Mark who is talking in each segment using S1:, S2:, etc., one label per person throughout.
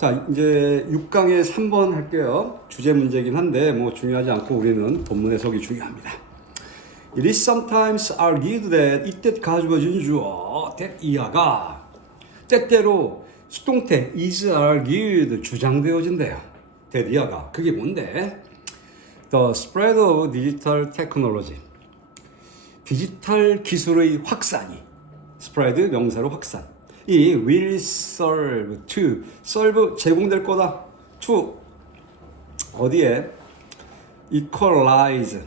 S1: 자, 이제 6강에 3번 할게요. 주제 문제긴 한데 뭐 중요하지 않고 우리는 본문 해석이 중요합니다. It is sometimes argued that 이때 가져진 주어 that 이하가 때때로 수동태 is argued 주장되어진대요. that 이하가 그게 뭔데? The spread of digital technology 디지털 기술의 확산이 spread 명사로 확산 이 will serve to serve 제공될 거다 to 어디에 equalize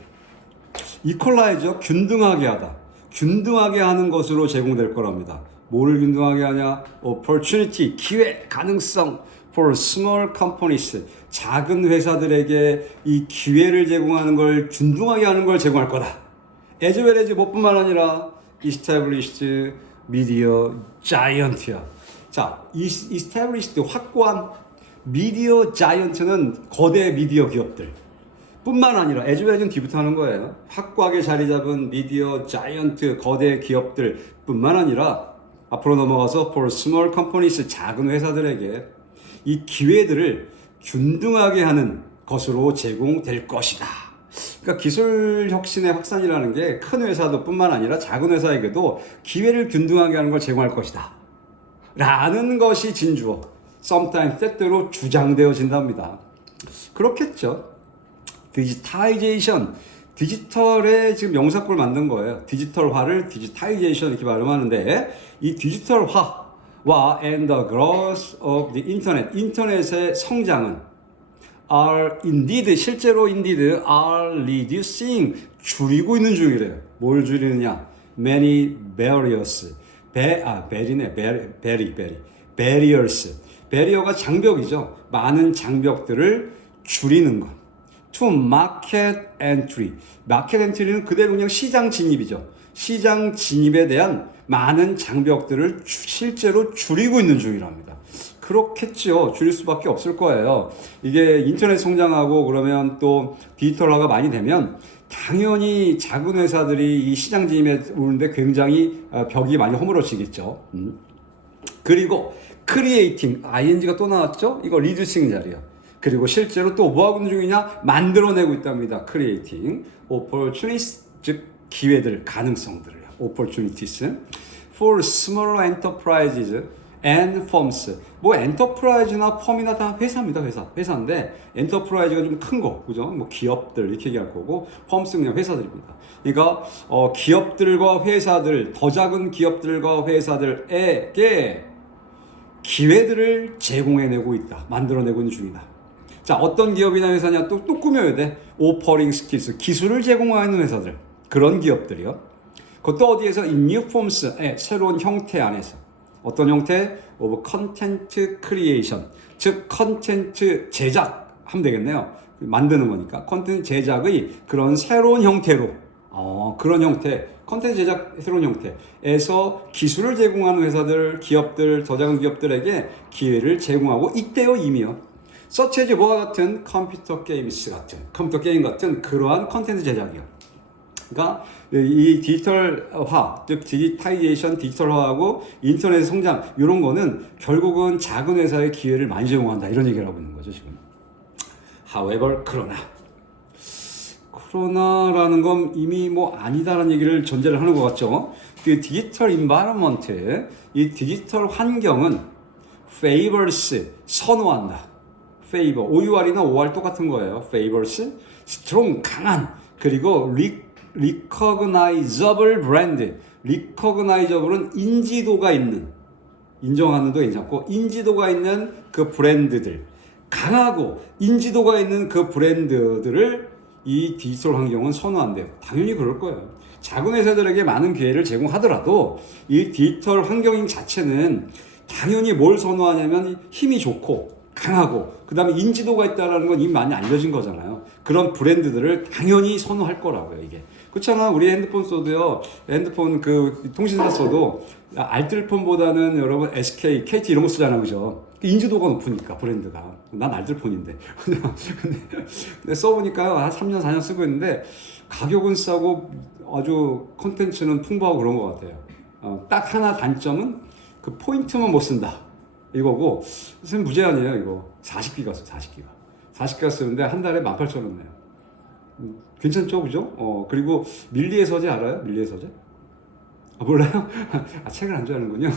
S1: equalize 균등하게 하다 균등하게 하는 것으로 제공될 거랍니다 뭐를 균등하게 하냐 opportunity 기회 가능성 for small companies 작은 회사들에게 이 기회를 제공하는 걸 균등하게 하는 걸 제공할 거다 as well as 뭐뿐만 아니라 established media giant야. 자, 이 established 확고한 미디어 자이언트는 거대 미디어 기업들 뿐만 아니라 as는 뒤부터 하는 거예요. 확고하게 자리 잡은 미디어 자이언트 거대 기업들 뿐만 아니라 앞으로 넘어가서 for small companies 작은 회사들에게 이 기회들을 균등하게 하는 것으로 제공될 것이다. 그러니까 기술 혁신의 확산이라는 게 큰 회사도 뿐만 아니라 작은 회사에게도 기회를 균등하게 하는 걸 제공할 것이다. 라는 것이 진주어. sometimes 때때로 주장되어진답니다. 그렇겠죠. 디지타이제이션. 디지털의 지금 명사구를 만든 거예요. 디지털화를 디지타이제이션 이렇게 발음하는데 이 디지털화와 and the growth of the internet. 인터넷의 성장은 are indeed 실제로 indeed are reducing 줄이고 있는 중이래요. 뭘 줄이느냐? many barriers. 배, 아, 베리네. 베리, 베리, 베리. barriers. 베리어가 장벽이죠. 많은 장벽들을 줄이는 것. to market entry. 마켓 엔트리는 그대로 그냥 시장 진입이죠. 시장 진입에 대한 많은 장벽들을 주- 실제로 줄이고 있는 중이랍니다. 그렇겠죠. 줄일 수밖에 없을 거예요. 이게 인터넷 성장하고 그러면 또 디지털화가 많이 되면 당연히 작은 회사들이 이 시장 진입에 오는데 굉장히 어, 벽이 많이 허물어지겠죠. 음. 그리고 크리에이팅 ing가 또 나왔죠? 이거 리듀싱 자리야. 그리고 실제로 또 뭐 하고 있는 중이냐? 만들어내고 있답니다. 크리에이팅 opportunities 즉 기회들, 가능성들을 opportunities for small enterprises and firms. 뭐 엔터프라이즈나 펌이나 다 회사입니다. 회사. 회사인데 엔터프라이즈가 좀 큰 거, 그죠? 뭐 기업들 이렇게 얘기할 거고 펌스는 그냥 회사들입니다. 그러니까 어, 기업들과 회사들, 더 작은 기업들과 회사들에게 기회들을 제공해내고 있다. 만들어내고 있는 중이다. 자, 어떤 기업이나 회사냐 또, 또 꾸며야 돼. 오퍼링 스킬스. 기술을 제공하는 회사들. 그런 기업들이요. 그것도 어디에서? new forms의 새로운 형태 안에서. 어떤 형태? of content creation. 즉, 컨텐츠 제작 하면 되겠네요. 만드는 거니까. 컨텐츠 제작의 그런 새로운 형태로. 어, 그런 형태. 컨텐츠 제작 새로운 형태에서 기술을 제공하는 회사들, 기업들, 더 작은 기업들에게 기회를 제공하고 있대요, 이미요. 서치에즈 뭐와 같은 컴퓨터 게임스 같은 컴퓨터 게임 같은 그러한 컨텐츠 제작이요. 그러니까 이 디지털화, 즉 디지타이제이션, 디지털화하고 인터넷 성장 이런 거는 결국은 작은 회사의 기회를 많이 제공한다 이런 얘기를 하고 있는 거죠 지금. However, 그러나 그러나라는 건 이미 뭐 아니다라는 얘기를 전제를 하는 것 같죠. 그 디지털 인바이러먼트, 이 디지털 환경은 favors 선호한다. favor, OUR이나 OR 똑같은 거예요. favors, strong, 강한, 그리고 re, recognizable brand. recognizable은 인지도가 있는, 인정하는 도 괜찮고, 인지도가 있는 그 브랜드들. 강하고 인지도가 있는 그 브랜드들을 이 디지털 환경은 선호한대요. 당연히 그럴 거예요. 작은 회사들에게 많은 기회를 제공하더라도 이 디지털 환경 자체는 당연히 뭘 선호하냐면 힘이 좋고 강하고 그다음에 인지도가 있다라는 건 이미 많이 알려진 거잖아요. 그런 브랜드들을 당연히 선호할 거라고요, 이게. 그렇잖아. 우리 핸드폰 써도요. 핸드폰 그 통신사 써도 알뜰폰보다는 여러분 SK, KT 이런 거 쓰잖아. 그죠? 인지도가 높으니까 브랜드가. 난 알뜰폰인데. 근데, 써보니까요. 한 3년, 4년 쓰고 있는데 가격은 싸고 아주 콘텐츠는 풍부하고 그런 것 같아요. 어, 딱 하나 단점은 그 포인트만 못 쓴다. 이거고 선생님 무제한이에요 이거 40기가 써 40기가 40기가 쓰는데 한 달에 18,000원 내요 음, 괜찮죠 그죠? 어 그리고 밀리의 서재 알아요? 밀리의 서재? 아, 몰라요? 아 책을 안 좋아하는군요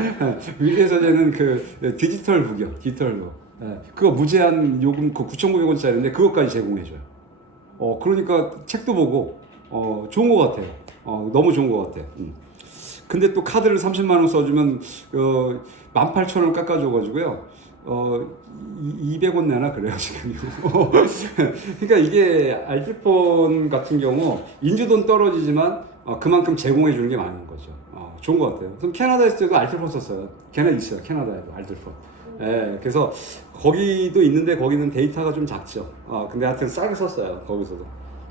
S1: 밀리의 서재는 그 디지털 북이요 디지털 북 예, 그거 무제한 요금 그 9,900원짜리인데 그것까지 제공해줘요 어 그러니까 책도 보고 어 좋은 것 같아요 어 너무 좋은 것 같아요 음. 근데 또 카드를 30만 원 써주면 어 18,000원 깎아줘가지고요. 어 200원 내나 그래요 지금요. 그러니까 이게 알뜰폰 같은 경우 인지도는 떨어지지만 어, 그만큼 제공해 주는 게 많은 거죠. 어, 좋은 것 같아요. 그럼 캐나다 있을 때도 알뜰폰 썼어요. 걔네 있어요. 캐나다에도 알뜰폰. 예, 그래서 거기도 있는데 거기는 데이터가 좀 작죠. 어, 근데 하여튼 싸게 썼어요. 거기서도.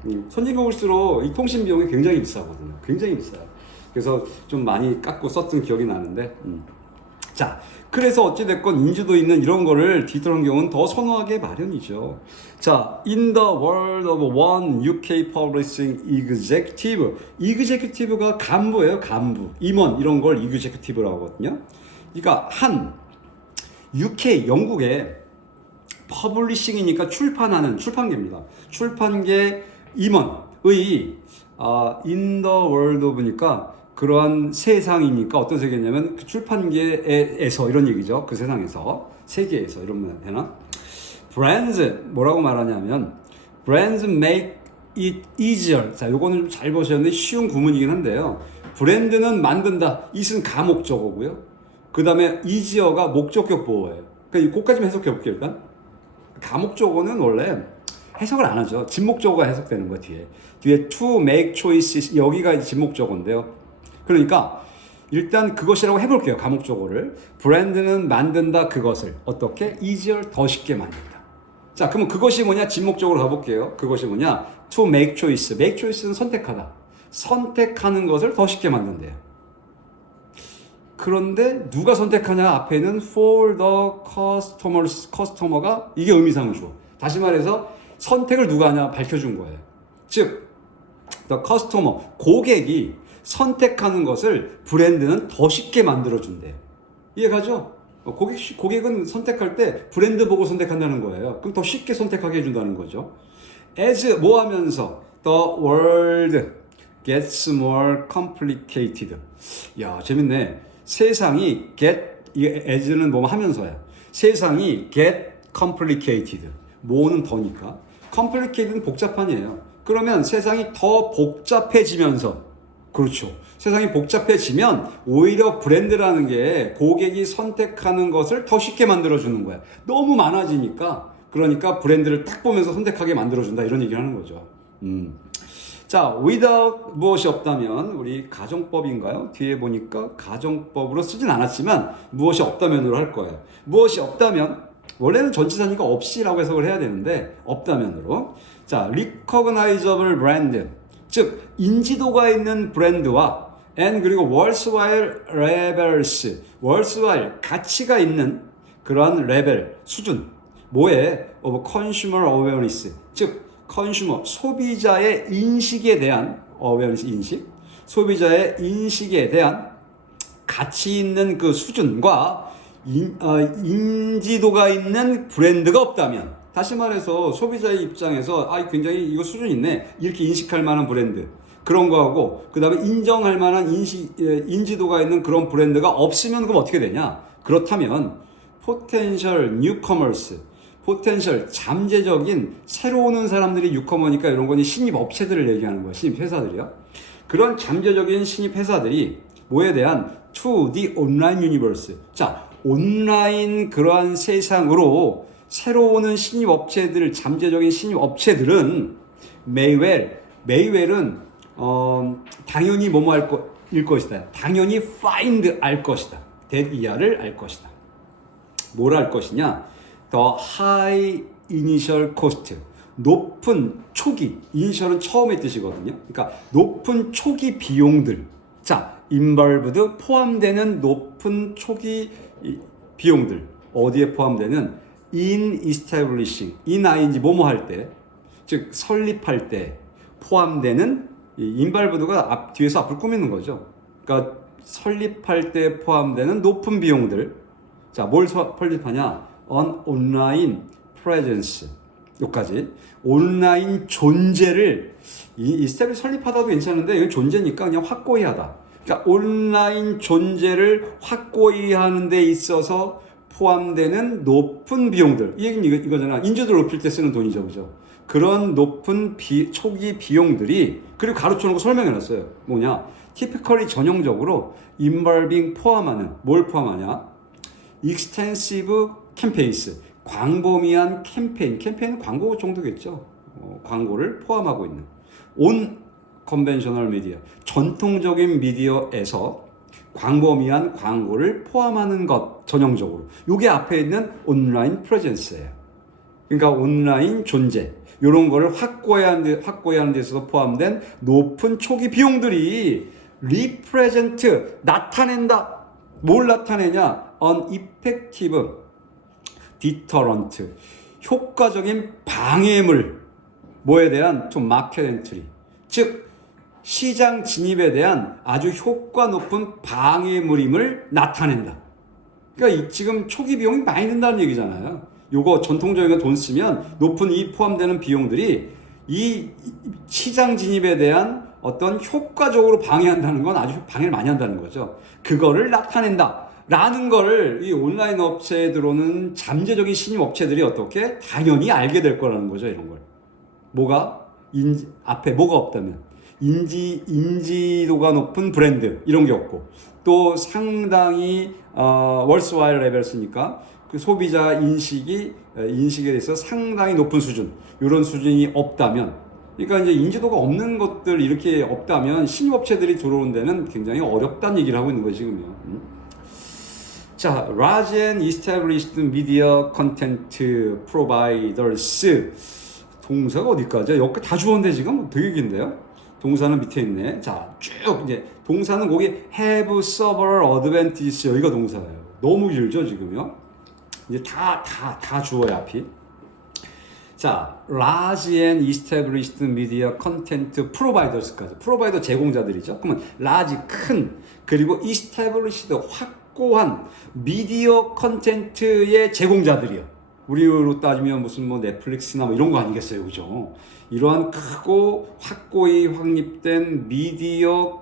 S1: 음, 선진국 올수록 이 통신 비용이 굉장히 비싸거든요. 굉장히 비싸요. 그래서 좀 많이 깎고 썼던 기억이 나는데. 음. 자, 그래서 어찌됐건 인지도 있는 이런 거를 디지털 환경은 더 선호하게 마련이죠. 자, in the world of one UK publishing executive. executive가 간부예요, 간부. 임원, 이런 걸 executive라고 하거든요. 그러니까 한 UK, 영국의 퍼블리싱이니까 출판하는 출판계입니다. 출판계 임원의 아, in the world of니까 그러한 세상이니까 어떤 세계냐면 그 출판계에서 이런 얘기죠. 그 세상에서 세계에서 이러면 되나? brands 뭐라고 말하냐면 brands make it easier. 자, 요거는 좀 잘 보셨는데 쉬운 구문이긴 한데요. 브랜드는 만든다. it은 가목적어고요. 그 다음에 easier가 목적격 보호예요. 그러니까 이거까지만 해석해 볼게요, 일단. 가목적어는 원래 해석을 안 하죠. 진목적어가 해석되는 거야, 뒤에. 뒤에 to make choices, 여기가 진목적어인데요. 그러니까 일단 그것이라고 해볼게요. 가목적어를. 브랜드는 만든다 그것을. 어떻게? easier, 더 쉽게 만든다. 자, 그러면 그것이 뭐냐? 진목적으로 가볼게요. 그것이 뭐냐? to make choice. make choice는 선택하다. 선택하는 것을 더 쉽게 만든대요. 그런데 누가 선택하냐 앞에는 for the customers, customer가 이게 의미상을 줘. 다시 말해서 선택을 누가 하냐 밝혀준 거예요. 즉, the customer, 고객이 선택하는 것을 브랜드는 더 쉽게 만들어준대요. 이해가죠? 어, 고객, 고객은 선택할 때 브랜드 보고 선택한다는 거예요. 그럼 더 쉽게 선택하게 해준다는 거죠. as 뭐 하면서 the world gets more complicated. 야, 재밌네. 세상이 get, 이 as는 뭐 하면서야. 세상이 get complicated. 뭐는 더니까. complicated는 복잡한이에요. 그러면 세상이 더 복잡해지면서 그렇죠. 세상이 복잡해지면 오히려 브랜드라는 게 고객이 선택하는 것을 더 쉽게 만들어주는 거야. 너무 많아지니까 그러니까 브랜드를 딱 보면서 선택하게 만들어준다 이런 얘기를 하는 거죠. 음. 자, without 무엇이 없다면 우리 가정법인가요? 뒤에 보니까 가정법으로 쓰진 않았지만 무엇이 없다면으로 할 거예요. 무엇이 없다면 원래는 전치사니까 없이라고 해석을 해야 되는데 없다면으로 자, recognizable brand 즉 인지도가 있는 브랜드와 and 그리고 worthwhile levels 가치가 있는 그러한 레벨 수준. 뭐에? of consumer awareness. 즉 컨슈머 소비자의 인식에 대한 awareness 인식. 소비자의 인식에 대한 가치 있는 그 수준과 인, 어, 인지도가 있는 브랜드가 없다면 다시 말해서 소비자의 입장에서 아 굉장히 이거 수준 있네. 이렇게 인식할 만한 브랜드. 그런 거하고 그 다음에 인정할 만한 인식 예, 인지도가 있는 그런 브랜드가 없으면 그럼 어떻게 되냐? 그렇다면 포텐셜 뉴커머스 포텐셜 잠재적인 새로 오는 사람들이 뉴커머니까 이런 거니 신입 업체들을 얘기하는 거예요 신입 회사들이요. 그런 잠재적인 신입 회사들이 뭐에 대한 to the online universe. 자 온라인 그러한 세상으로 새로 오는 신입 업체들, 잠재적인 신입 업체들은 메이웰, 메이웰은 어, 당연히 뭐뭐 할 것일 것이다. 당연히 find 알 것이다. 이하를 알 것이다. 뭘할 것이냐? The high initial cost. 높은 초기, 이니셜은 처음의 뜻이거든요. 그러니까 높은 초기 비용들. 자, involved 포함되는 높은 초기 비용들. 어디에 포함되는 in establishing, in ing 뭐뭐 할 때, 즉 설립할 때 포함되는 이 인발부드가 앞 뒤에서 앞을 꾸미는 거죠. 그러니까 설립할 때 포함되는 높은 비용들, 자, 뭘 서- 설립하냐? on online presence. 여기까지. 온라인 존재를 이, 이 스텝을 설립하다도 괜찮은데 이건 존재니까 그냥 확고히 하다. 그러니까 온라인 존재를 확고히 하는 데 있어서 포함되는 높은 비용들. 이 얘기는 이거, 이거잖아. 인지도를 높일 때 쓰는 돈이죠. 그죠? 그런 높은 비, 초기 비용들이 그리고 가르쳐 놓고 설명해 놨어요. 뭐냐? 티피컬이 전형적으로 involving 포함하는 뭘 포함하냐? extensive campaigns 광범위한 캠페인 캠페인 광고 정도겠죠. 어, 광고를 포함하고 있는 온 컨벤셔널 미디어 전통적인 미디어에서 광범위한 광고를 포함하는 것 전형적으로 이게 앞에 있는 온라인 프레젠스예요. 그러니까 온라인 존재 이런 거를 확고히 하는 데, 확고히 하는 데 있어서 포함된 높은 초기 비용들이 리프레젠트 나타낸다. 뭘 나타내냐? on effective deterrent 효과적인 방해물 뭐에 대한 to market entry 즉 시장 진입에 대한 아주 효과 높은 방해물임을 나타낸다. 그러니까 이- 지금 초기 비용이 많이 든다는 얘기잖아요. 요거 전통적인 돈 쓰면 높은 이 포함되는 비용들이 이 시장 진입에 대한 어떤 효과적으로 방해한다는 건 아주 방해를 많이 한다는 거죠. 그거를 나타낸다. 라는 거를 이 온라인 업체에 들어오는 잠재적인 신입 업체들이 어떻게 당연히 알게 될 거라는 거죠. 이런 걸. 뭐가 인지, 앞에 뭐가 없다면 인지 인지도가 높은 브랜드 이런 게 없고 또 상당히 어, 월스와일 레벨스니까 그 소비자 인식이 에, 인식에 대해서 상당히 높은 수준 이런 수준이 없다면 그러니까 이제 인지도가 없는 것들 이렇게 없다면 신입업체들이 들어오는 데는 굉장히 어렵다는 얘기를 하고 있는 거예요 지금요. 음. 자, large and established media content providers 동사가 어디까지야? 여기 다 주었는데 지금 되게 긴데요? 동사는 밑에 있네. 자, 쭉 이제 동사는 거기 have several advantages 여기가 동사예요. 너무 길죠 지금요? 이제 다 다 다 주어요 앞이. 자, large and established media content providers까지. 프로바이더 제공자들이죠. 그러면 large 큰 그리고 established 확고한 미디어 컨텐츠의 제공자들이요. 우리로 따지면 무슨 뭐 넷플릭스나 뭐 이런 거 아니겠어요, 그죠? 이러한 크고 확고히 확립된 미디어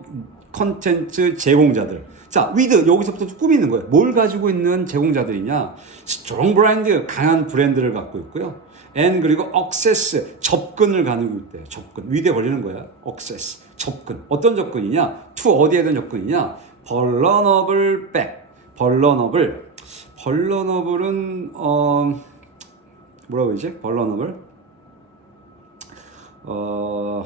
S1: 컨텐츠 제공자들. 자, 위드 여기서부터 꿈이 있는 거예요. 뭘 가지고 있는 제공자들이냐? 스트롱 브랜드, 강한 브랜드를 갖고 있고요. and 그리고 access 접근을 가지고 있대요. 접근 위드에 걸리는 거야. access 접근 어떤 접근이냐? to 어디에 대한 접근이냐? vulnerable back vulnerable vulnerable은 어 뭐라고 그러지? vulnerable 어,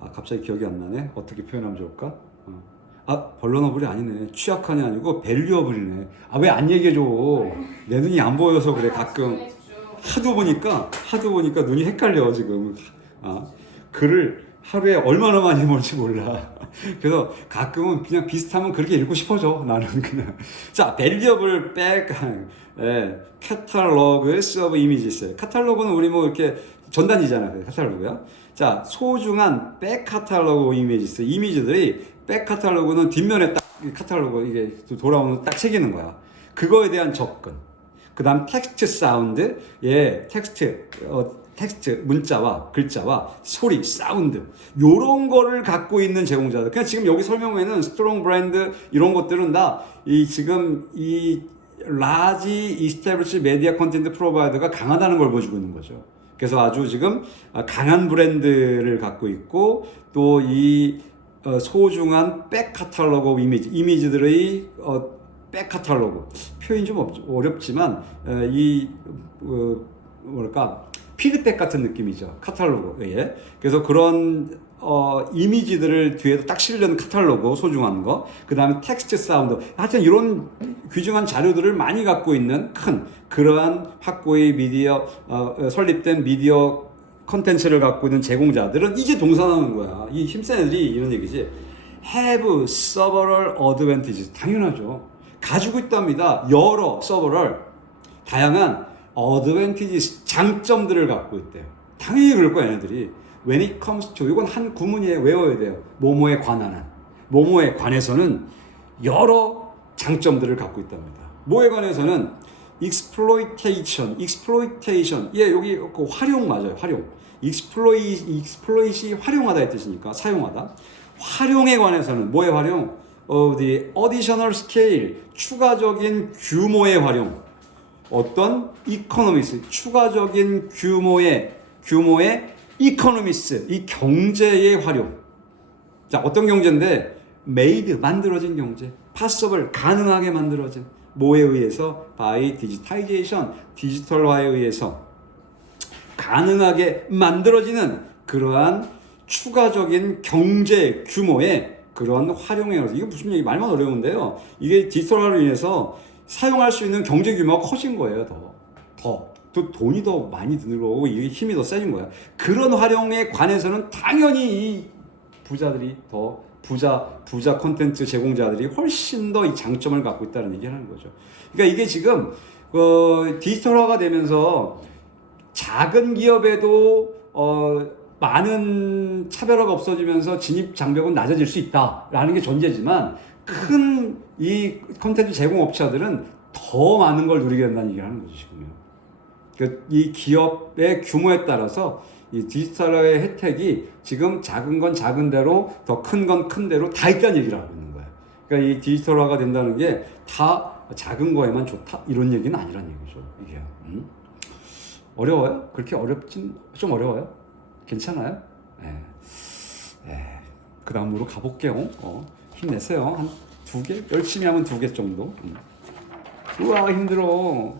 S1: 아, 갑자기 기억이 안 나네. 어떻게 표현하면 좋을까? 어. 아, 벌러너블이 아니네. 취약한이 아니고 밸류어블이네. 아, 왜 안 얘기해줘? 내 눈이 안 보여서 그래, 가끔. 하도 보니까, 하도 보니까 눈이 헷갈려, 지금. 아, 글을 하루에 얼마나 많이 볼지 몰라. 그래서 가끔은 그냥 비슷하면 그렇게 읽고 싶어져, 나는 그냥. 자, 밸류어블 백, 예, 카탈로그 서브 이미지스. 카탈로그는 우리 뭐 이렇게 전단지잖아, 그 카탈로그야. 자, 소중한 백 카탈로그 이미지스. 이미지들이 백 카탈로그는 뒷면에 딱이 카탈로그 이게 돌아오는 딱 새기는 거야. 그거에 대한 접근. 그 다음 텍스트 사운드, 예, 텍스트, 어, 텍스트, 문자와 글자와 소리, 사운드. 요런 거를 갖고 있는 제공자들. 그냥 지금 여기 설명에는 스트롱 브랜드 이런 것들은 다 이 지금 이 라지 이스테블리시 메디어 컨텐트 프로바이더가 강하다는 걸 보여주고 있는 거죠. 그래서 아주 지금 강한 브랜드를 갖고 있고 또이 어, 소중한 백 카탈로그 이미지, 이미지들의 어, 백 카탈로그 표현이 좀 없- 어렵지만 어, 이 어, 뭐랄까 피드백 같은 느낌이죠 카탈로그에 그래서 그런 어, 이미지들을 뒤에도 딱 실는 카탈로그 소중한 거, 그 다음에 텍스트 사운드, 하여튼 이런 귀중한 자료들을 많이 갖고 있는 큰 그러한 확고히 미디어 어, 어, 설립된 미디어 컨텐츠를 갖고 있는 제공자들은 이제 나오는 거야. 이 힘센 애들이 이런 얘기지. have several advantages. 당연하죠. 가지고 있답니다. 여러 several 다양한 advantages 장점들을 갖고 있대요. 당연히 그럴 거야, 얘네들이. When it comes to 이건 한 구문이에요. 외워야 돼요. 뭐뭐에 관한 한. 뭐뭐에 관해서는 여러 장점들을 갖고 있답니다. 뭐에 관해서는 exploitation, exploitation. 예, 여기 그 활용 맞아요. 활용. exploit, exploit이 활용하다의 뜻이니까 사용하다. 활용에 관해서는 뭐의 활용? 어, the additional scale, 추가적인 규모의 활용. 어떤 economics, 추가적인 규모의 규모의 economics, 이 경제의 활용. 자, 어떤 경제인데 made 만들어진 경제, possible 가능하게 만들어진 뭐에 의해서 by digitization 디지털화에 의해서 가능하게 만들어지는 그러한 추가적인 경제 규모의 그런 활용에 의해서 이게 무슨 얘기 말만 어려운데요. 이게 디지털화로 인해서 사용할 수 있는 경제 규모가 커진 거예요, 더. 더. 또 돈이 더 많이 들어오고 힘이 더 세진 거야. 그런 활용에 관해서는 당연히 이 부자들이 더 부자 부자 콘텐츠 제공자들이 훨씬 더 이 장점을 갖고 있다는 얘기를 하는 거죠. 그러니까 이게 지금 어, 디지털화가 되면서 작은 기업에도 어, 많은 차별화가 없어지면서 진입 장벽은 낮아질 수 있다라는 게 존재지만 큰이 콘텐츠 제공 업체들은 더 많은 걸 누리게 된다는 얘기를 하는 거죠 지금요. 그이 기업의 규모에 따라서 이 디지털화의 혜택이 지금 작은 건 작은 대로 더 큰 건 큰 대로 다 있다는 얘기를 하고 있는 거예요. 그러니까 이 디지털화가 된다는 게 다 작은 거에만 좋다 이런 얘기는 아니란 얘기죠. 이게 음? 어려워요? 그렇게 어렵진 좀 어려워요? 괜찮아요? 예. 예. 그 다음으로 가볼게요. 어, 힘내세요. 한 두 개? 열심히 하면 두 개 정도. 음. 우와 힘들어.